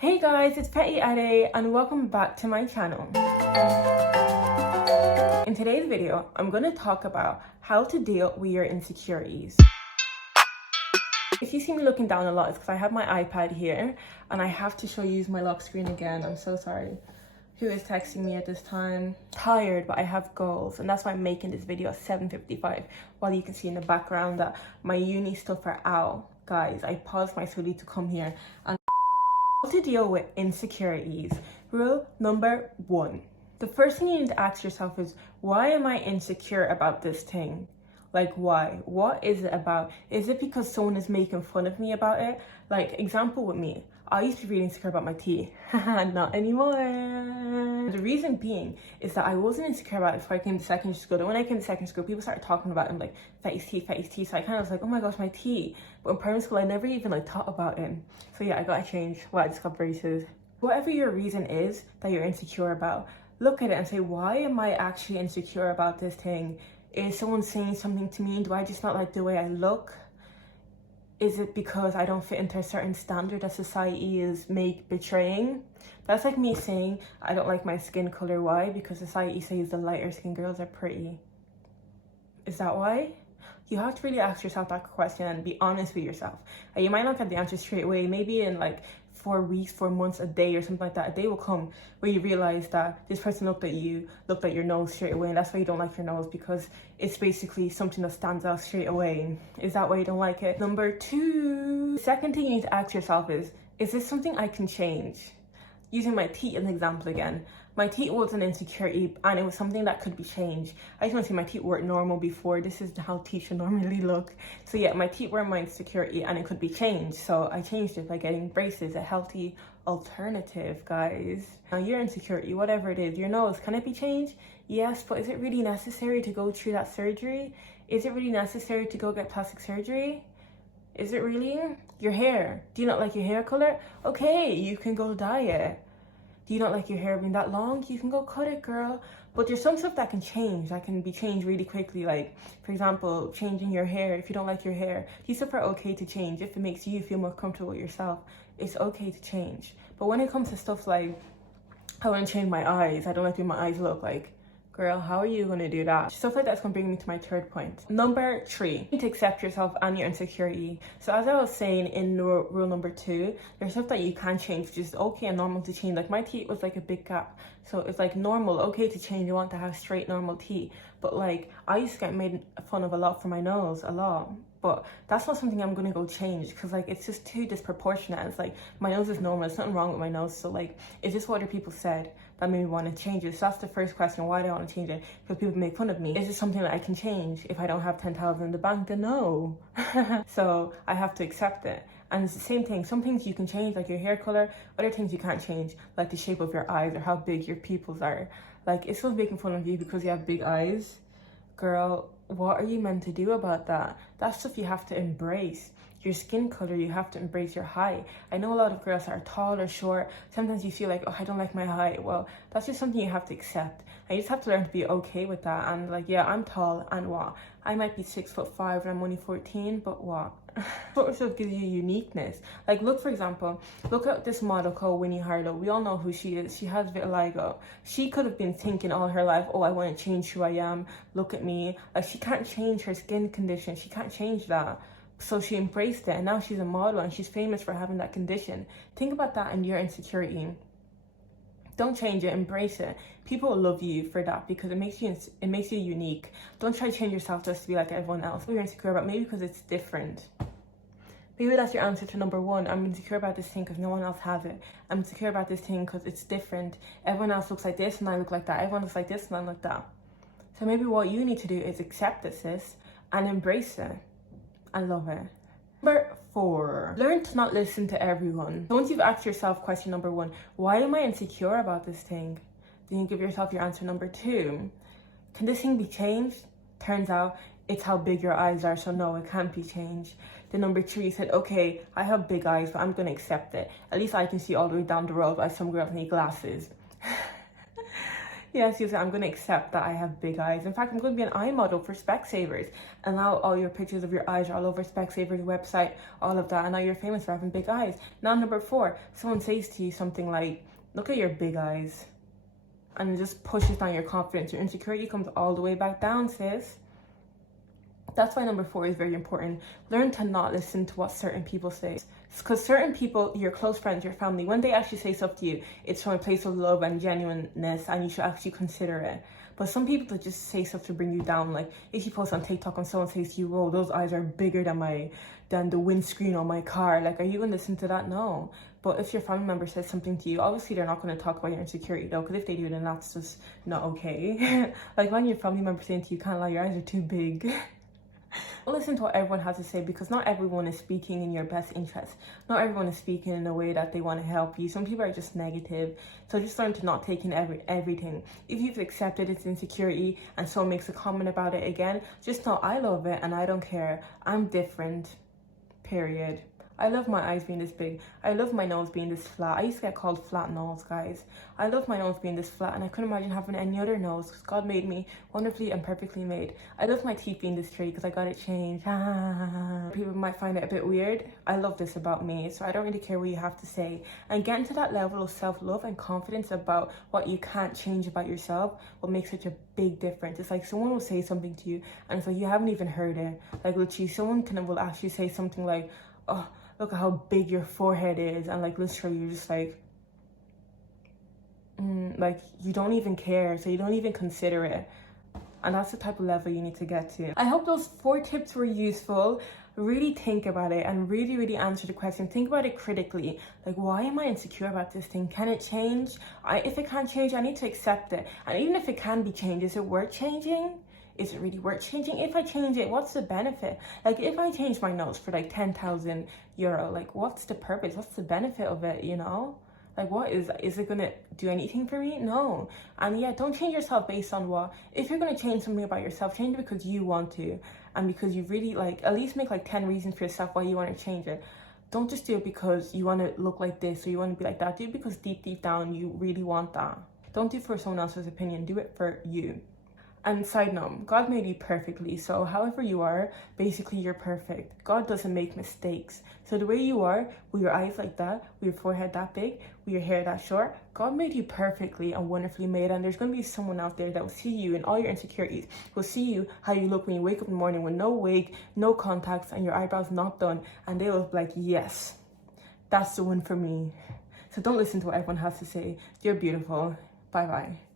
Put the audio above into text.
Hey guys, it's Petty Ade and welcome back to my channel. In today's video, I'm going to talk about how to deal with your insecurities. If you see me looking down a lot, it's because I have my iPad here and I have to show you my lock screen again. I'm so sorry. Who is texting me at this time? Tired, but I have goals, and that's why I'm making this video at 7:55. While you can see in the background that my uni stuff are out. Guys, I paused my study to come here and how to deal with insecurities. Rule number 1. The first thing you need to ask yourself is, why am I insecure about this thing? Like, why? What is it about? Is it because someone is making fun of me about it? Like, example with me. I used to be really insecure about my teeth. Not anymore. The reason being is that I wasn't insecure about it before I came to secondary school. Then when I came to secondary school, people started talking about it and like, fatty's teeth, fatty's teeth. So I kind of was like, oh my gosh, my teeth. But in primary school, I never even like thought about it. So yeah, I got to change. Well, I just got braces. Whatever your reason is that you're insecure about, look at it and say, why am I actually insecure about this thing? Is someone saying something to me? Do I just not like the way I look? Is it because I don't fit into a certain standard that society is betraying? That's like me saying I don't like my skin color. Why? Because society says the lighter skinned girls are pretty. Is that why? You have to really ask yourself that question and be honest with yourself. And you might not get the answer straight away. Maybe in like 4 weeks, 4 months, a day or something like that, a day will come where you realize that this person looked at your nose straight away, and that's why you don't like your nose, because it's basically something that stands out straight away. Is that why you don't like it? Number 2, second thing you need to ask yourself is this something I can change? Using my teeth as an example again. My teeth was an insecurity and it was something that could be changed. I just want to say my teeth weren't normal before. This is how teeth should normally look. So yeah, my teeth were my insecurity and it could be changed. So I changed it by getting braces, a healthy alternative, guys. Now your insecurity, whatever it is, your nose, can it be changed? Yes, but is it really necessary to go through that surgery? Is it really necessary to go get plastic surgery? Is it really? Your hair. Do you not like your hair color? Okay, you can go dye it. Do you not like your hair being that long? You can go cut it, girl. But there's some stuff that can change, that can be changed really quickly. Like, for example, changing your hair. If you don't like your hair, these stuff are okay to change. If it makes you feel more comfortable with yourself, it's okay to change. But when it comes to stuff like, I want to change my eyes, I don't like the way my eyes look, like, girl, how are you going to do that? Stuff like that's going to bring me to my third point. Number 3, you need to accept yourself and your insecurity. So as I was saying in rule number 2, there's stuff that you can change, which is okay and normal to change. Like my teeth was like a big gap. So it's like normal, okay to change. You want to have straight, normal teeth. But like, I used to get made fun of a lot for my nose, a lot. But that's not something I'm gonna go change, because like it's just too disproportionate. It's like my nose is normal, there's nothing wrong with my nose. So like, it's just what other people said that made me want to change it. So that's the first question, why do I want to change it? Because people make fun of me. Is it something that I can change? If I don't have 10,000 in the bank, then no. So I have to accept it. And it's the same thing, some things you can change, like your hair color. Other things you can't change, like the shape of your eyes or how big your pupils are. Like, it's still making fun of you because you have big eyes. Girl, what are you meant to do about that? That's stuff you have to embrace. Your skin color, you have to embrace your height. I know a lot of girls that are tall or short. Sometimes you feel like, oh, I don't like my height. Well, that's just something you have to accept. And you just have to learn to be okay with that. And like, yeah, I'm tall, and what? I might be 6'5" and I'm only 14, but what? Sort of stuff gives you uniqueness. Like, look, for example, look at this model called Winnie Harlow. We all know who she is. She has vitiligo. She could have been thinking all her life, oh, I want to change who I am. Look at me. Like, she can't change her skin condition. She can't change that. So she embraced it, and now she's a model and she's famous for having that condition. Think about that and your insecurity. Don't change it, embrace it. People will love you for that because it makes you unique. Don't try to change yourself just to be like everyone else. What you're insecure about, maybe because it's different. Maybe that's your answer to number 1. I'm insecure about this thing because no one else has it. I'm insecure about this thing because it's different. Everyone else looks like this and I look like that. Everyone looks like this and I look like that. So maybe what you need to do is accept this, sis, and embrace it. I love it. Number 4, learn to not listen to everyone. So once you've asked yourself question number 1, why am I insecure about this thing? Then you give yourself your answer number 2. Can this thing be changed? Turns out it's how big your eyes are, so no, it can't be changed. Then number 3, you said, okay, I have big eyes, but I'm gonna accept it. At least I can see all the way down the road, while some girls need glasses. Yes, you say I'm going to accept that I have big eyes. In fact, I'm going to be an eye model for Specsavers. And now all your pictures of your eyes are all over Specsavers website, all of that. And now you're famous for having big eyes. Now, number 4, someone says to you something like, look at your big eyes. And it just pushes down your confidence. Your insecurity comes all the way back down, sis. That's why number 4 is very important. Learn to not listen to what certain people say. Because certain people, your close friends, your family, when they actually say stuff to you, it's from a place of love and genuineness, and you should actually consider it. But some people that just say stuff to bring you down, like if you post on TikTok and someone says to you, "Whoa, those eyes are bigger than the windscreen on my car," like, are you going to listen to that? No. But if your family member says something to you, obviously they're not going to talk about your insecurity though, because if they do, then that's just not okay. Like when your family member saying to you, "Can't lie, your eyes are too big." Don't listen to what everyone has to say, because not everyone is speaking in your best interest. Not everyone is speaking in a way that they want to help you. Some people are just negative. So just learn to not take in everything. If you've accepted its insecurity and someone makes a comment about it again, just know I love it and I don't care. I'm different. Period. I love my eyes being this big. I love my nose being this flat. I used to get called flat nose, guys. I love my nose being this flat, and I couldn't imagine having any other nose, because God made me wonderfully and perfectly made. I love my teeth being this straight because I got it changed. People might find it a bit weird. I love this about me, so I don't really care what you have to say. And getting to that level of self-love and confidence about what you can't change about yourself will make such a big difference. It's like someone will say something to you, and it's like you haven't even heard it. Like literally, someone will actually say something like, "Oh, look at how big your forehead is," and like literally you're just like you don't even care, so you don't even consider it. And that's the type of level you need to get to. I hope those 4 tips were useful. Really think about it and really answer the question. Think about it critically. Like, why am I insecure about this thing? Can it change? If it can't change, I need to accept it. And even if it can be changed, is it worth changing? Is it really worth changing? If I change it, what's the benefit? Like, if I change my nose for like 10,000 euro, like, what's the purpose? What's the benefit of it, you know? Like, what is it gonna do anything for me? No. And yeah, don't change yourself based on what. If you're gonna change something about yourself, change it because you want to, and because you really like, at least make like 10 reasons for yourself why you want to change it. Don't just do it because you want to look like this or you want to be like that. Do it because deep down you really want that. Don't do it for someone else's opinion. Do it for you. And side note, God made you perfectly, so however you are, basically you're perfect. God doesn't make mistakes. So the way you are, with your eyes like that, with your forehead that big, with your hair that short, God made you perfectly and wonderfully made. And there's going to be someone out there that will see you in all your insecurities, will see you how you look when you wake up in the morning with no wig, no contacts, and your eyebrows not done, and they will be like, yes, that's the one for me. So don't listen to what everyone has to say. You're beautiful. Bye bye.